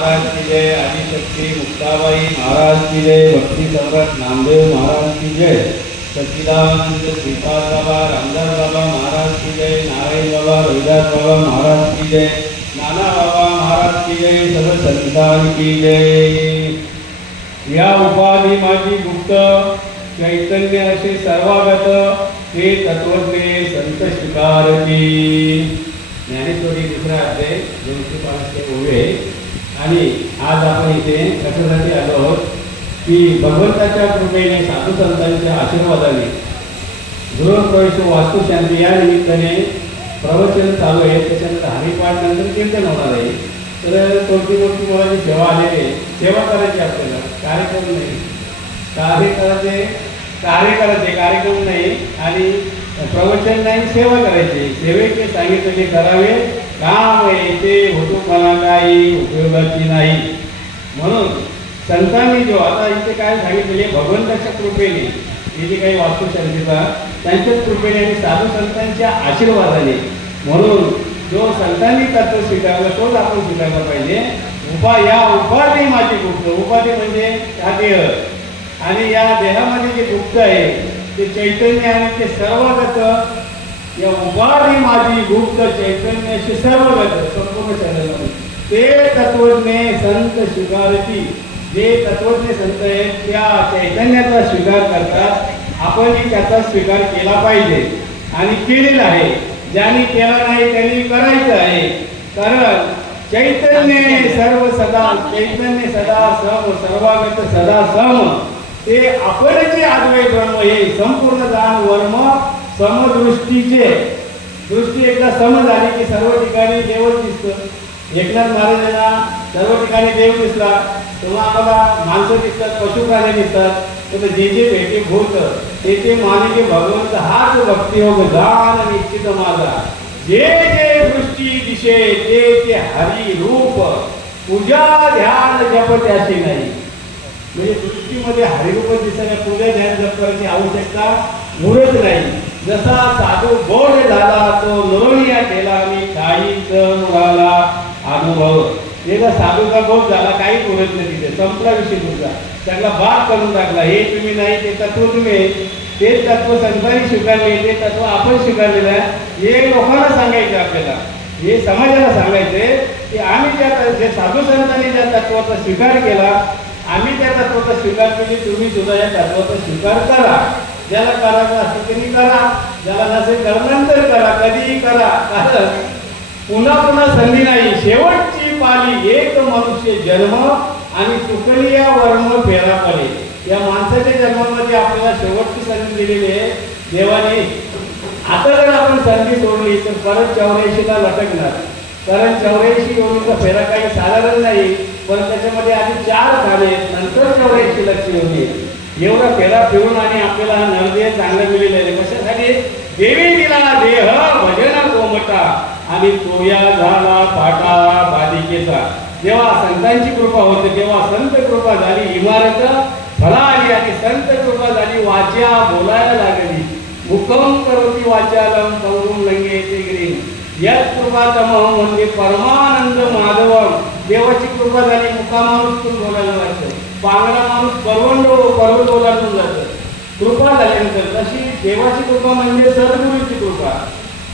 महाराज की जय, आदिशक्ती मुक्ताबाई महाराज की जय, भक्ती सम्राट नामदेव महाराज की जय, सच्चिदानंद श्रीपाद बाबा रामदास बाबा महाराज की जय, नारायण बाबा रविदास बाबा महाराज की जय, नाना बाबा महाराज की जय, सर्व संतान की जय। या उपाधी माझी गुप्त चैतन्य असे सर्वागत हे तत्वज्ञ संत स्वीकारती। ज्ञानेश्वरी दुसरा अध्याय 205 ओवे। आणि आज आपण इथे कशासाठी आलो आहोत की भगवंताच्या कृपेने साधू संतांच्या आशीर्वादाने गृहप्रवेश वास्तुशांती या निमित्ताने प्रवचन चालू आहे। त्याच्यानंतर हरिपाठ नंतर कीर्तन होणार आहे। तर कोणती कोणती मुलाची सेवा आलेली आहे, सेवा करायची आपल्याला, कार्यक्रम नाही, कार्यक्रम नाही आणि प्रवचन नाही, सेवा करायची। सेवेचे सांगितलेले करावे, काम येते होतोपणा काही उपयोगाची नाही। म्हणून संतांनी जो आता इथे काय सांगितलेले भगवंताच्या कृपेने, इथे काही वास्तुशांतीचा त्यांच्याच कृपेने आणि साधू संतांच्या आशीर्वादाने, म्हणून जो संतांनी तत्व स्वीकारलं तोच आपण स्वीकारला पाहिजे। या उपाधी माझी गुप्त, उपाधी म्हणजे हा देह आणि या देहामध्ये जे गुप्त आहे ते चैतन्य आणि ते सर्वगत, या उपाधी माझी गुप्त चैतन्याशी सर्वगत संपूर्ण शरीरामध्ये ते तत्वज्ञ संत स्वीकारती। जे तत्वज्ञ संत आहेत त्या चैतन्याचा स्वीकार करतात। आपणही त्याचा स्वीकार केला पाहिजे आणि केलेला आहे। ज्यांनी केला नाही त्यांनी करायचं आहे, कारण चैतन्य सर्व सदा, चैतन्य सदा सम, सर्वागत सदा सम, ते आपणचे आद्वैत ब्रह्म हे संपूर्ण जाण वर्म समदृष्टीचे। दृष्टी एकदा सम झाली की सर्व ठिकाणी देवच दिसतं। एकनाथ महाराजांना सर्व ठिकाणी देव दिसला, तेव्हा आम्हाला माणसं दिसतात, पशु प्राणी दिसतात, तर जे जे भेटे भूत ते मानिके भगवंत हाच भक्तियोग जाण निश्चित माझा। जे जे दृष्टी दिशे ते ते हरी रूप, पूजा ध्यान जप त्याशी नाही। म्हणजे दृष्टीमध्ये हरिरूप दिसण्या पूजा ध्यान जप करायची आवश्यकता उरत नाही। जसा साधू गोड झाला तो नरोनिया केला आणि काहीच मुलाला अनुभव। एकदा साधूचा गोड झाला, काहीच उरत नाही, तिथे संपला विषय तुझा, त्याला बाद करून टाकला। हे तुम्ही नाही, ते तत्व तुम्ही, ते तत्व संतांनी स्वीकारले, ते तत्व आपण स्वीकारलेलं आहे। हे लोकांना सांगायचं, आपल्याला हे समाजाला सांगायचे की आम्ही जे साधू संतांनी ज्या तत्वाचा स्वीकार केला, आम्ही त्या तत्वाचा स्वीकार केली, तुम्ही सुद्धा या तत्वाचा स्वीकार करा। ज्याला करायचं असेल त्यांनी करा, ज्याला नसेल नंतर करा, कधीही करा, कारण पुन्हा पुन्हा संधी नाही। शेवटची पाली एक मनुष्य जन्म आणि चुकलिया वर्म फेरा पडे। या माणसाच्या जन्मामध्ये आपल्याला शेवटची संधी दिलेली आहे देवाने। आता जर आपण संधी सोडली तर परत 84ला लटकणार, कारण 84 योनीचा फेरा काही साधारण नाही, पण त्याच्यामध्ये आधी 4 झाले, नंतर 84 लक्ष येऊन एवढा फेरा फिरून आणि आपल्याला नरदेह चांगलं मिळेल आहे। कशासाठी? देवी दिला देह भजन कोमटा आणि तोया झाला पाटा बालिकेचा। जेव्हा संतांची कृपा होते तेव्हा संत कृपा झाली, इमारत फळा आली आणि संत कृपा झाली, वाचा बोलायला लागली। मुखम करोती वाचालम पंगुम लंगे ते गिरीन यत कृपा तमहम म्हणजे परमानंद माधवम। देवाची कृपा झाली, मुका माणूस पण बोलायला लागतो, पांगडा माणूस पर्वत ओलांडून जातं। कृपा झाल्यानंतर तशी देवाची कृपा म्हणजे सद्गुरूची कृपा।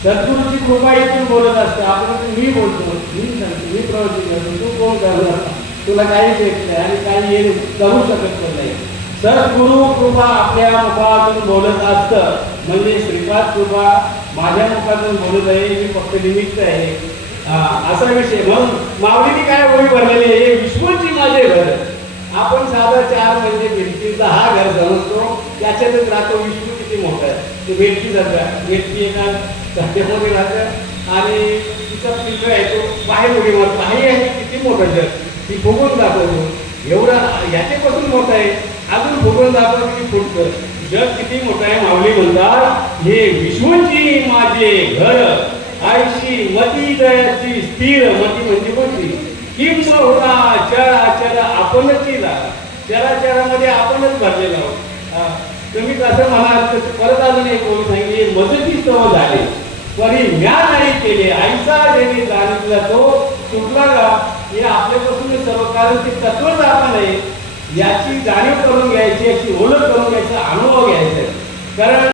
सद्गुरूची कृपा इथून बोलत असते। आपण मी बोलतो, मी सांगतो, मी प्रवचन करतो, तू कोण करणार, तुला काहीच येत नाही आणि काही करू शकत नाही। सद्गुरु कृपा आपल्या मुखातून बोलत असतं, म्हणजे श्रीपाद कृपा माझ्या मुखातून बोलत आहे, मी फक्त निमित्त आहे, असा विषय। म्हणून माऊलीने काय ओळी भरलेली आहे, विश्वची माझे घर। आपण साधा 4 म्हणजे भिंतीचा हा घर समजतो, त्याच्यातच राहतो। विश्व किती मोठा आहे, ते भिंती जातात, व्यक्ती एका सत्यामध्ये राहतं आणि तिचा पिंड आहे तो बाहेर उडी मारतो, बाहेर आहे किती मोठं जग, ती फुगून दाखवतो, एवढा याच्यापासून मोठं आहे, अजून फुगून दाखवतो किती फुटतं, जग किती मोठं आहे। माऊली म्हणतात हे विश्वची माझे घर, आयशी मती जयाची स्थिर, मती म्हणजे कोणती, किंबहुना चराचर आपणच चराचरामध्ये आपणच भरलेलो आहोत। तुम्ही कसं म्हणाल, परत अजून एक ओळख सांगितली, मदती सव झाले परी म्या नाही केले, ऐसा ज्याने जाणीतला तो सुटला का हे आपल्यापासून सर्व, कारण ते तत्वच आपण आहे याची जाणीव करून घ्यायची, याची ओळख करून घ्यायचा, अनुभव घ्यायचा. कारण